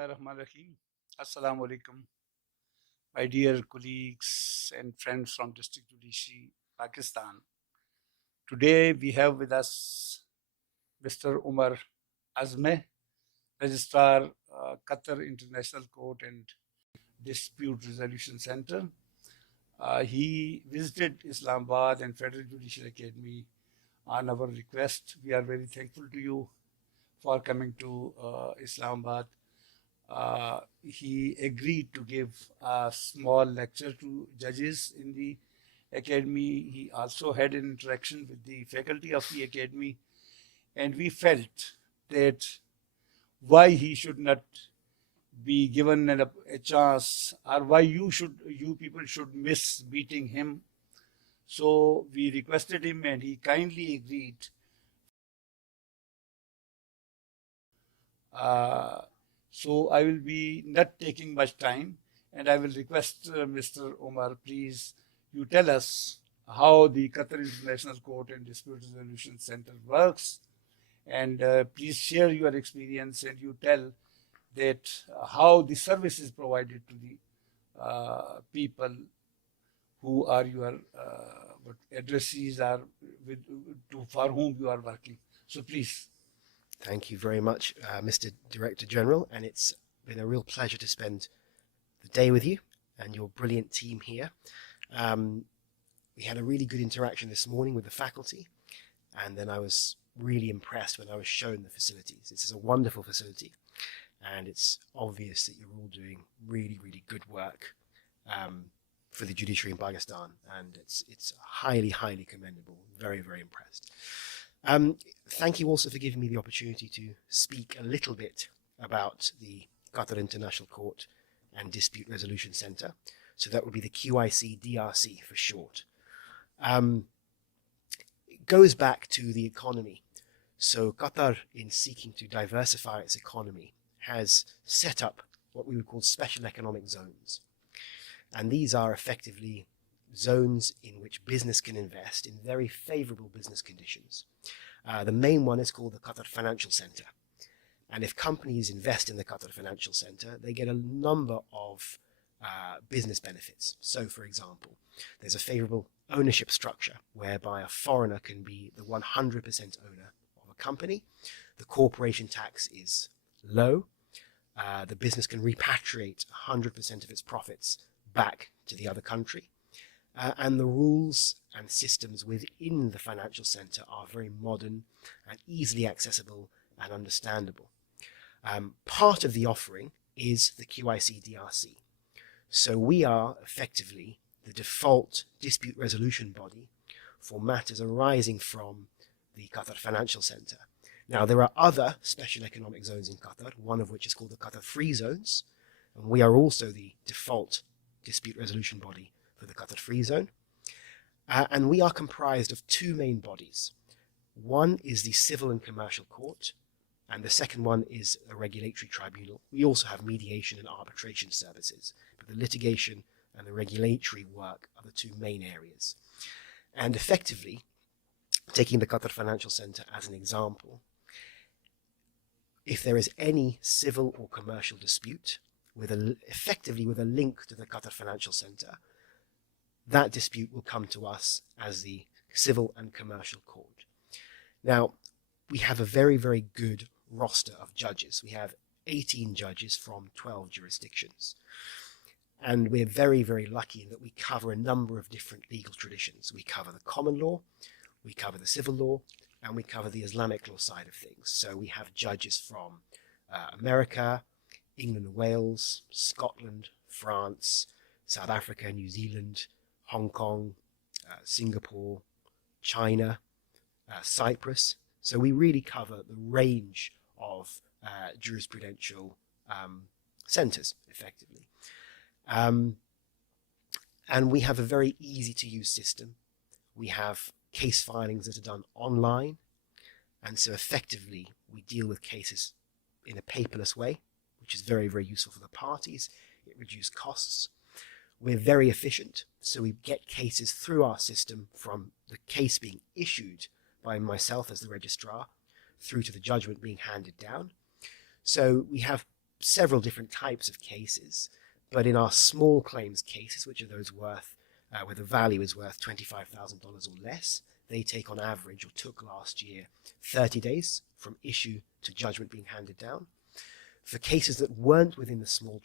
Bismillahirrahmanirrahim. Assalamu alaikum, my dear colleagues and friends from District Judicial, Pakistan. Today we have with us Mr. Umar Azmeh, Registrar, Qatar International Court and Dispute Resolution Center. He visited Islamabad and Federal Judicial Academy on our request. We are very thankful to you for coming to Islamabad. He agreed to give a small lecture to judges in the academy. He also had an interaction with the faculty of the academy, and we felt that why he should not be given a chance, or why you people should miss meeting him. So we requested him, and he kindly agreed. So I will be not taking much time, and I will request Mr. Omar, please, you tell us how the Qatar International Court and Dispute Resolution Center works, and please share your experience, and you tell that how the service is provided to the people who are your addressees are for whom you are working. So please. Thank you very much, Mr. Director General, and it's been a real pleasure to spend the day with you and your brilliant team here. We had a really good interaction this morning with the faculty, and then I was really impressed when I was shown the facilities. This is a wonderful facility, and it's obvious that you're all doing really, really good work for the judiciary in Pakistan, and it's highly, highly commendable. Very, very impressed. Thank you also for giving me the opportunity to speak a little bit about the Qatar International Court and Dispute Resolution Center. So that would be the QICDRC for short. It goes back to the economy. So Qatar, in seeking to diversify its economy, has set up what we would call special economic zones. And these are effectively zones in which business can invest in very favorable business conditions. The main one is called the Qatar Financial Center. And if companies invest in the Qatar Financial Center, they get a number of business benefits. So, for example, there's a favorable ownership structure whereby a foreigner can be the 100% owner of a company. The corporation tax is low. The business can repatriate 100% of its profits back to the other country. And the rules and systems within the financial center are very modern and easily accessible and understandable. Part of the offering is the QICDRC. So we are effectively the default dispute resolution body for matters arising from the Qatar Financial Center. Now, there are other special economic zones in Qatar, one of which is called the Qatar Free Zones, and we are also the default dispute resolution body for the Qatar Free Zone. And we are comprised of two main bodies. One is the Civil and Commercial Court, and the second one is a regulatory tribunal. We also have mediation and arbitration services, but the litigation and the regulatory work are the two main areas. And effectively, taking the Qatar Financial Center as an example, if there is any civil or commercial dispute, effectively with a link to the Qatar Financial Center, that dispute will come to us as the Civil and Commercial Court. Now, we have a very, very good roster of judges. We have 18 judges from 12 jurisdictions. And we're very, very lucky that we cover a number of different legal traditions. We cover the common law, we cover the civil law, and we cover the Islamic law side of things. So we have judges from America, England and Wales, Scotland, France, South Africa, New Zealand, Hong Kong, Singapore, China, Cyprus. So we really cover the range of jurisprudential centers, effectively. And we have a very easy to use system. We have case filings that are done online. And so effectively, we deal with cases in a paperless way, which is very, very useful for the parties. It reduces costs. We're very efficient, so we get cases through our system from the case being issued by myself as the registrar through to the judgment being handed down. So we have several different types of cases, but in our small claims cases, which are those worth where the value is worth $25,000 or less, they take on average, or took last year, 30 days from issue to judgment being handed down. For cases that weren't within the small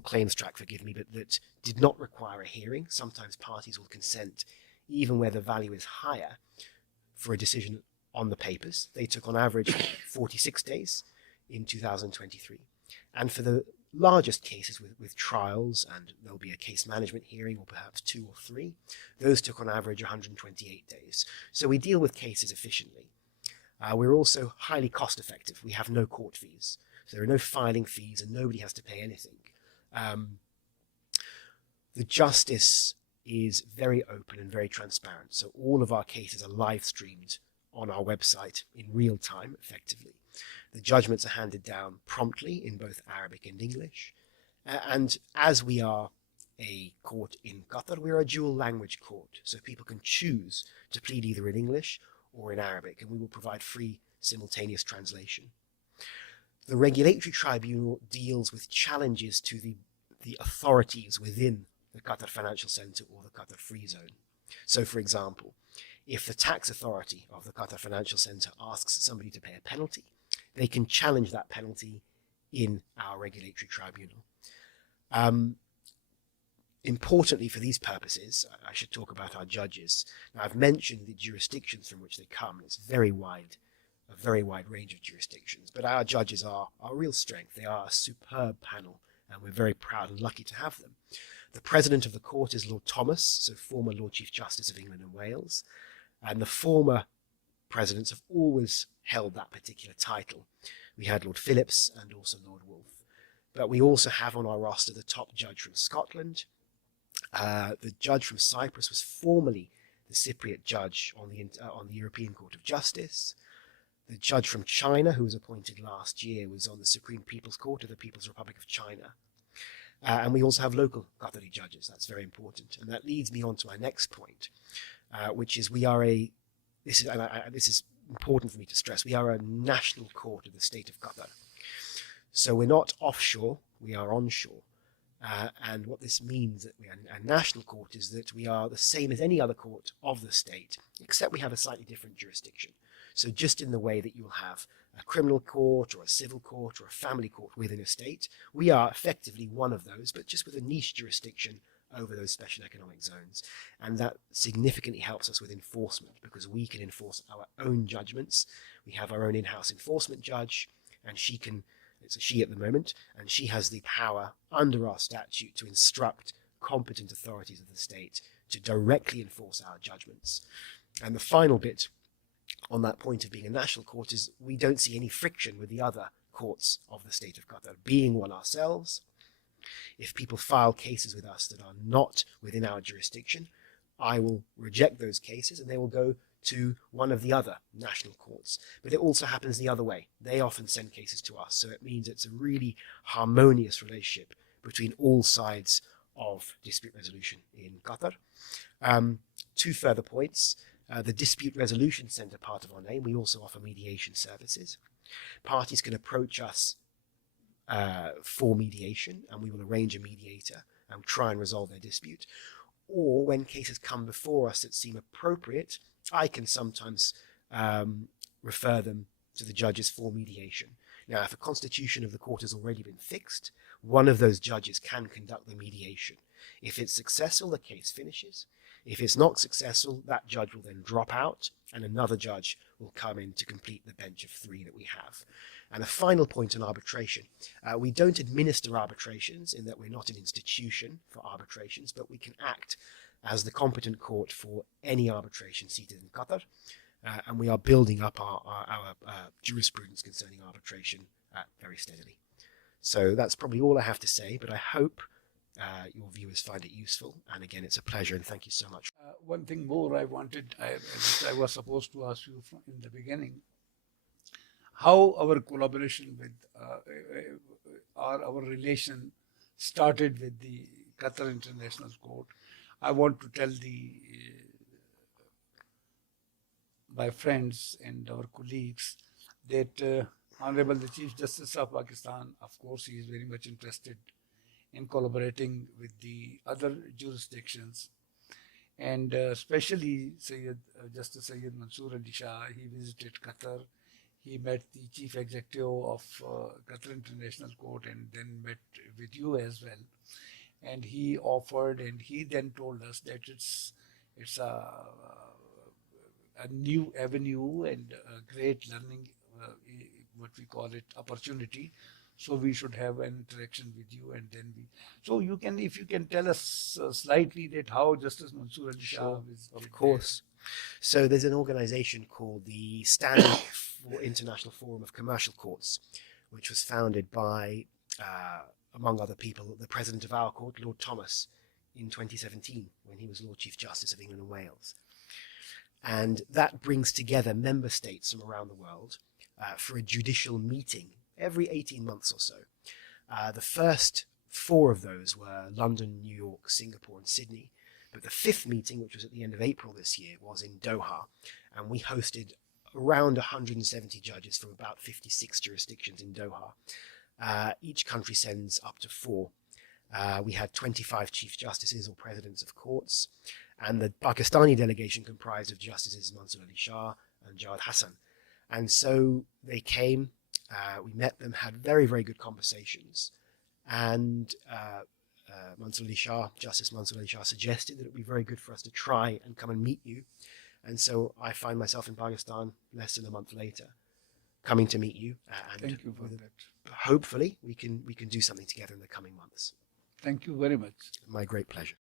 claims track, forgive me, but that did not require a hearing, sometimes parties will consent even where the value is higher for a decision on the papers. They took on average 46 days in 2023. And for the largest cases with trials, and there'll be a case management hearing or perhaps 2 or 3, those took on average 128 days. So we deal with cases efficiently. We're also highly cost effective. We have no court fees. So there are no filing fees and nobody has to pay anything. The justice is very open and very transparent. So all of our cases are live streamed on our website in real time, effectively. The judgments are handed down promptly in both Arabic and English. And as we are a court in Qatar, we're a dual language court. So people can choose to plead either in English or in Arabic, and we will provide free simultaneous translation. The regulatory tribunal deals with challenges to the authorities within the Qatar Financial Centre or the Qatar Free Zone. So, for example, if the tax authority of the Qatar Financial Centre asks somebody to pay a penalty, they can challenge that penalty in our regulatory tribunal. Importantly for these purposes, I should talk about our judges. Now, I've mentioned the jurisdictions from which they come. It's a very wide range of jurisdictions, but our judges are our real strength. They are a superb panel, and we're very proud and lucky to have them. The president of the court is Lord Thomas, so former Lord Chief Justice of England and Wales, and the former presidents have always held that particular title. We had Lord Phillips and also Lord Wolfe. But we also have on our roster the top judge from Scotland. The judge from Cyprus was formerly the Cypriot judge on the European Court of Justice. The judge from China, who was appointed last year, was on the Supreme People's Court of the People's Republic of China. And we also have local Qatari judges. That's very important. And that leads me on to my next point, which is this is important for me to stress, we are a national court of the state of Qatar. So we're not offshore, we are onshore. And what this means that we are a national court is that we are the same as any other court of the state, except we have a slightly different jurisdiction. So just in the way that you'll have a criminal court or a civil court or a family court within a state, we are effectively one of those, but just with a niche jurisdiction over those special economic zones. And that significantly helps us with enforcement because we can enforce our own judgments. We have our own in-house enforcement judge, and it's a she at the moment, and she has the power under our statute to instruct competent authorities of the state to directly enforce our judgments. And the final bit on that point of being a national court is we don't see any friction with the other courts of the state of Qatar. Being one ourselves, if people file cases with us that are not within our jurisdiction, I will reject those cases and they will go to one of the other national courts. But it also happens the other way. They often send cases to us. So it means it's a really harmonious relationship between all sides of dispute resolution in Qatar. 2 further points. The Dispute Resolution Centre part of our name, we also offer mediation services. Parties can approach us for mediation, and we will arrange a mediator and try and resolve their dispute. Or when cases come before us that seem appropriate, I can sometimes refer them to the judges for mediation. Now, if a constitution of the court has already been fixed, one of those judges can conduct the mediation. If it's successful, the case finishes. If it's not successful, that judge will then drop out and another judge will come in to complete the bench of 3 that we have. And a final point on arbitration. We don't administer arbitrations in that we're not an institution for arbitrations, but we can act as the competent court for any arbitration seated in Qatar. And we are building up our jurisprudence concerning arbitration very steadily. So that's probably all I have to say, but I hope your viewers find it useful. And again, it's a pleasure and thank you so much. One thing more I was supposed to ask you in the beginning, how our collaboration with our relation started with the Qatar International Court. I want to tell my friends and our colleagues that Honorable the Chief Justice of Pakistan, of course, he is very much interested in collaborating with the other jurisdictions, and especially Justice Sayyid Mansoor Ali Shah. He visited Qatar. He met the chief executive of Qatar International Court and then met with you as well. And he offered, and he then told us that it's a new avenue and a great learning, what we call it, opportunity. So we should have an interaction with you, and then we. So you can, if you can tell us slightly that how Justice Mansoor Ali Shah Sure, visited of course. So there's an organization called the Standing for International Forum of Commercial Courts, which was founded by, among other people, the president of our court, Lord Thomas, in 2017, when he was Lord Chief Justice of England and Wales. And that brings together member states from around the world for a judicial meeting every 18 months or so. The first 4 of those were London, New York, Singapore, and Sydney. But the 5th meeting, which was at the end of April this year, was in Doha, and we hosted around 170 judges from about 56 jurisdictions in Doha. Each country sends up to 4. We had 25 chief justices or presidents of courts, and the Pakistani delegation comprised of Justices Mansoor Ali Shah and Jawad Hassan. And so they came, we met them, had very, very good conversations, and Mansoor Ali Shah, Justice Mansoor Ali Shah, suggested that it would be very good for us to try and come and meet you. And so I find myself in Pakistan less than a month later, coming to meet you. And Thank you for that. hopefully we can do something together in the coming months. Thank you very much. My great pleasure.